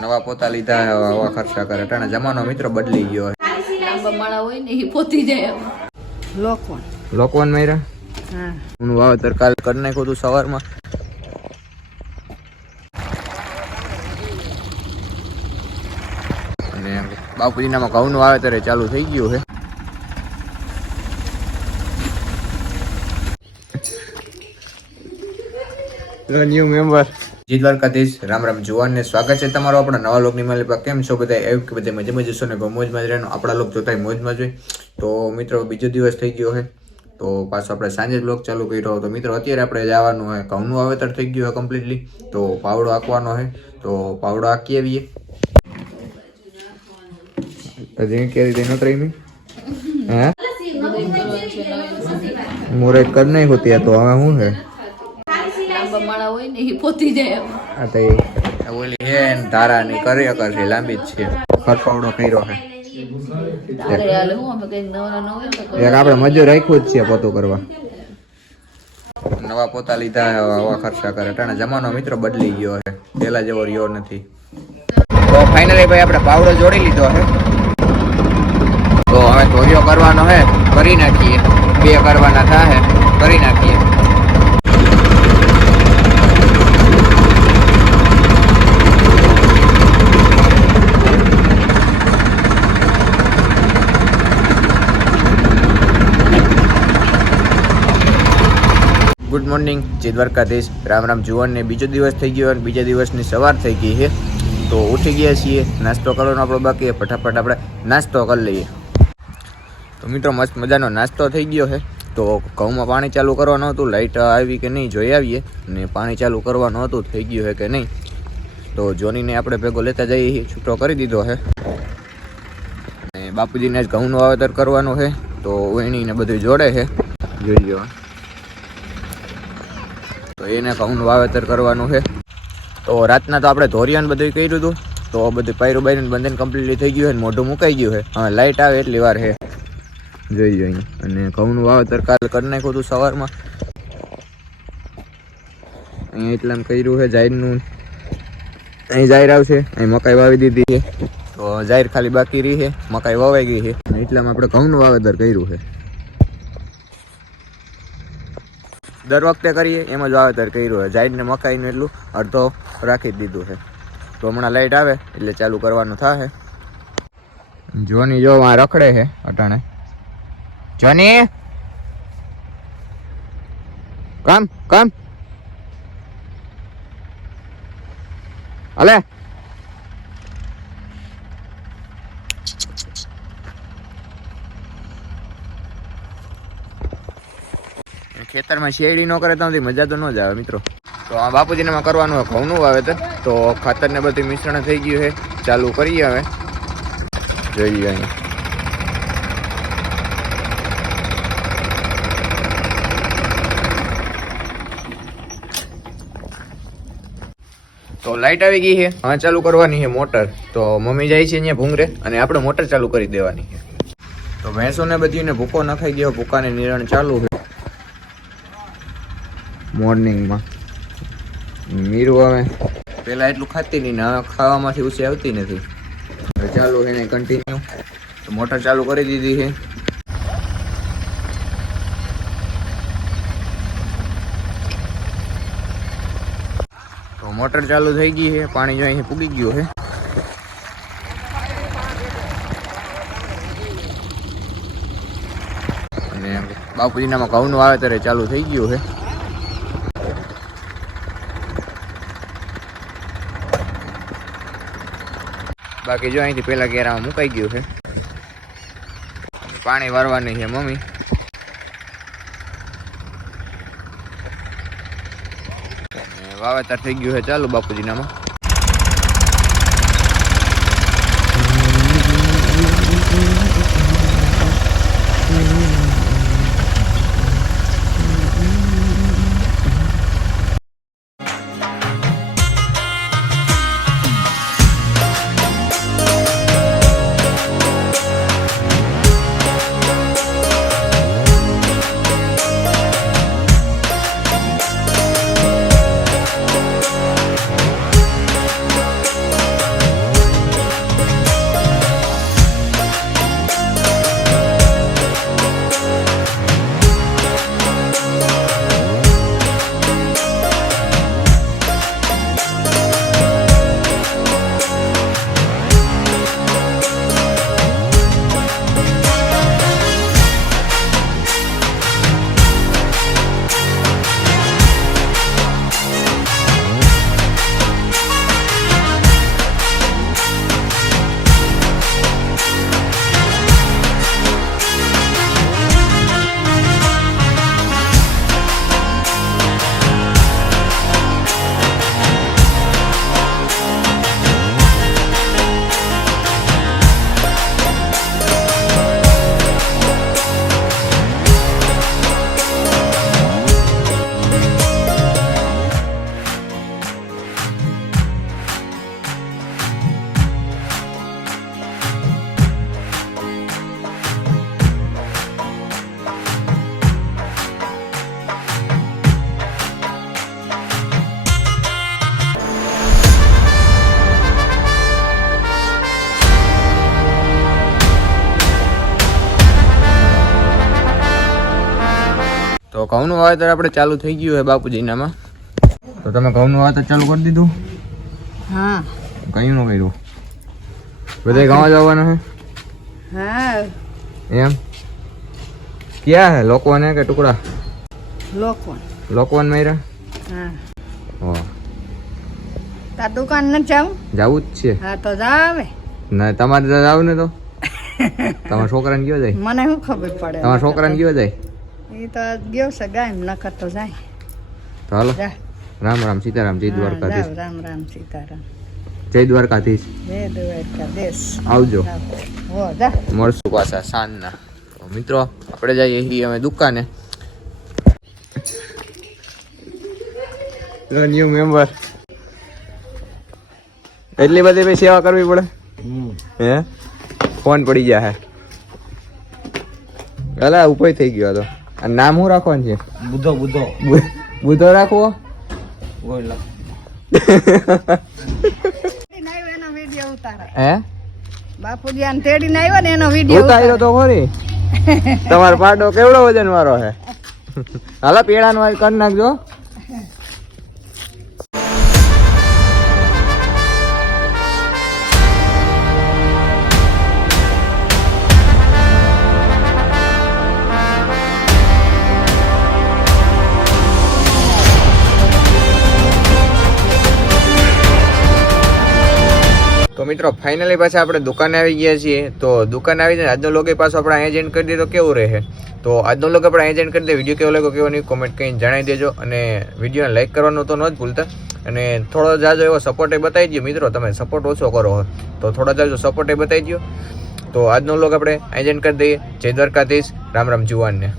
નવા પોતા લીધા આવા ખર્ચા કરે ટાણે જમાનો મિત્રો બદલી ગયો લાંબા માળા હોય ને એ પોતી જાય લોકવન માર્યા હા હું વાવેતર કાલ કરી નાખ્યું હતું સવારમાં અને બાપુજીનામાં ઘઉંનું વાવેતર ચાલુ થઈ ગયું છે ન્યુ મેમ્બર જી દ્વારકાધીશ રામ રામ જુવાનને સ્વાગત છે તમારો આપણા નવા લોકની માલી પર કેમ છો બધા એવું કે બધા મજા જશો ને મોજમાં જ રહેવાનો આપણા લોક જોતા મોજમાં જ હોય તો મિત્રો બીજો દિવસ થઈ ગયો છે તો પાછો આપણે સાંજે જ બ્લોગ ચાલુ કર્યો તો મિત્રો અત્યારે આપણે જવાનું હોય ઘઉંનું વાવેતર થઈ ગયું હોય કમ્પ્લીટલી તો પાવડો આંકવાનો છે તો પાવડો આંકી આવીએ હજી કે રીતે ન ત્રમી હે મુરત કર નહીં હોતી તો હવે શું છે લાંબા માળા હોય ને એ પોતી જાય આ તો ઓલી હે ધારા ની કરી કરશે લાંબી જ છે ખરપાવડો કર્યો છે તારે હાલે હું અમે કઈ નવરા ન હોય તો એક આપણે મજૂર રાખ્યું જ છે પોતું કરવા નવા પોતા લીધા આવા ખર્ચા કરે ટાણે જમાનો મિત્રો બદલી ગયો છે પેલા જેવો રહ્યો નથી તો ફાઇનલી ભાઈ આપણે પાવડો જોડી લીધો છે તો હવે ધોરિયો કરવાનો છે કરી નાખીએ બે કરવાના થાય કરી નાખીએ ગુડ મોર્નિંગ જય દ્વારકાધીશ રામ રામ જુવાનને બીજો દિવસ થઈ ગયો અને બીજા દિવસની સવાર થઈ ગઈ છે તો ઉઠી ગયા છીએ નાસ્તો કરવાનો આપણો બાકી ફટાફટ આપણે નાસ્તો કરી લઈએ તો મિત્રો મસ્ત મજાનો નાસ્તો થઈ ગયો છે તો ઘઉંમાં પાણી ચાલુ કરવાનું હતું લાઇટ આવી કે નહીં જોઈ આવીએ ને પાણી ચાલુ કરવાનું હતું થઈ ગયું છે કે નહીં તો જોનીને આપણે ભેગો લેતા જઈએ છૂટો કરી દીધો છે અને બાપુજીને જ ઘઉંનું વાવેતર કરવાનું છે તો વેણીને બધું જોડે છે જોઈ લો તો એને ઘઉંનું વાવેતર કરવાનું છે તો રાતના તો આપણે ધોરિયાને બધું કર્યું હતું તો બધું પાયરું બાયરું બંધન કમ્પ્લીટલી થઈ ગયું છે અને મોઢું મુકાઈ ગયું છે હવે લાઇટ આવે એટલી વાર છે જોઈ જોઈએ અને ઘઉંનું વાવેતર કાલ કરી નાખ્યું હતું સવારમાં અહીંયા એટલામાં કર્યું છે જાહેરનું અહીં જાહેર આવશે અહીં મકાઈ વાવી દીધી છે તો જાહેર ખાલી બાકી રહી છે મકાઈ વાવાઈ ગઈ છે અને એટલામાં આપણે ઘઉંનું વાવેતર કર્યું છે દર વખતે કરીએ એમ જ વાવેતર કર્યું હોય જાઈડને મકાઈનું એટલું અડધો રાખી જ દીધું છે તો હમણાં લાઇટ આવે એટલે ચાલુ કરવાનું થાય જોની જો આ રખડે છે અટાણે જોની કામ કામ હલે ખેતરમાં શેરડી ન કરે તો મજા તો ન જ આવે મિત્રો તો આ બાપુજીને કરવાનું હોય ઘઉંનું વાવેતર તો ખાતરને બધું મિશ્રણ થઈ ગયું છે ચાલુ કરીએ હવે જોઈએ અહીં તો લાઇટ આવી ગઈ છે હવે ચાલુ કરવાની છે મોટર તો મમ્મી જાય છે અહીંયા ભૂંગરે અને આપણે મોટર ચાલુ કરી દેવાની છે તો ભેંસોને બધીને ભૂકો નખાઈ ગયો ભૂકાને નિરણ ચાલુ છે મોર્નિંગમાં મીરું હવે પહેલાં એટલું ખાતી નહીં ને હવે ખાવામાંથી ઉછી આવતી નથી ચાલુ એને કન્ટિન્યુ તો મોટર ચાલુ કરી દીધી છે તો મોટર ચાલુ થઈ ગઈ છે પાણી જો અહીં પૂગી ગયું છે અને બાપુજીનામાં ઘઉંનું વાવેતર ચાલુ થઈ ગયું છે બાકી જો અહીંથી પેલા કેરામાં મુકાઈ ગયું છે પાણી વારવાની છે મમ્મી વાવેતર થઈ ગયું છે ચાલુ બાપુજીનામાં ઘઉંનું વાવેતર આપણે ચાલુ થઈ ગયું છે બાપુજીનામાં. તો તમે ઘઉંનું વાવેતર ચાલુ કરી દીધું? હા કયું નું કર્યું? બધા ગાવા જવાના છે હા એમ? ક્યાં હે, લોકવાન હે કે ટુકડા? લોકવાન માર્યા? હા હો, તાર દુકાન ન જાઉં? જાવું જ છે. હા તો જાવે ના તમારે તો જાવ ને. તો તમારા છોકરાને ગયો જાય? મને શું ખબર પડે? તમારા છોકરાને ગયો જાય? એ તો ગયો છે ગાય નકર તો જાય. તો હાલો, જા રામ રામ સીતારામ, જય હા, દ્વારકાધીશ. જાવ. રામ રામ સીતારામ. જય દ્વારકાધીશ. જય દ્વારકાધીશ. આવજો, હો જા. મળશું પાછા સાંજના. તો મિત્રો આપણે જઈએ છીએ અમે દુકાને. ન્યુ મેમ્બર, એટલી બધી ભાઈ સેવા કરવી પડે હે? ફોન પડી ગયા હે. અલા ઉપાય થઈ ગયો હતો. આ નામ શું રાખવાનું છે? બુધો બુધો બુધો રાખવો? એનો વિડીયો ઉતારે. હે બાપુજી આને તેડીને આવ્યો ને એનો વિડીયો ઉતાર્યો તો ખરી. તમારો પાડો કેવડો વજન વાળો હે? હાલો પેડાનો વાય કરી નાખજો. તો મિત્રો ફાઇનલી પાછા આપણે દુકાને આવી ગયા છીએ. તો દુકાને આવી જાય આજનો લોગ પાછો આપણે અહીંયા એન્ડ કરી દઈએ તો કેવું રહે? તો આજનો લોગ આપણે અહીંયા એન્ડ કરી દઈએ. વિડીયો કેવો લાગ્યો કેવો નહીં કોમેન્ટ કરીને જણાવી દેજો. અને વિડીયોને લાઈક કરવાનું તો ન જ ભૂલતા. અને થોડો જાજો એવો સપોર્ટ બતાવી દો મિત્રો. તમે સપોર્ટ ઓછો કરો તો થોડો જાજો સપોર્ટ બતાવી દો. તો આજનો લોગ આપણે અહીંયા એન્ડ કરી દઈએ. જય દ્વારકાધીશ. રામ રામ જુવાનને.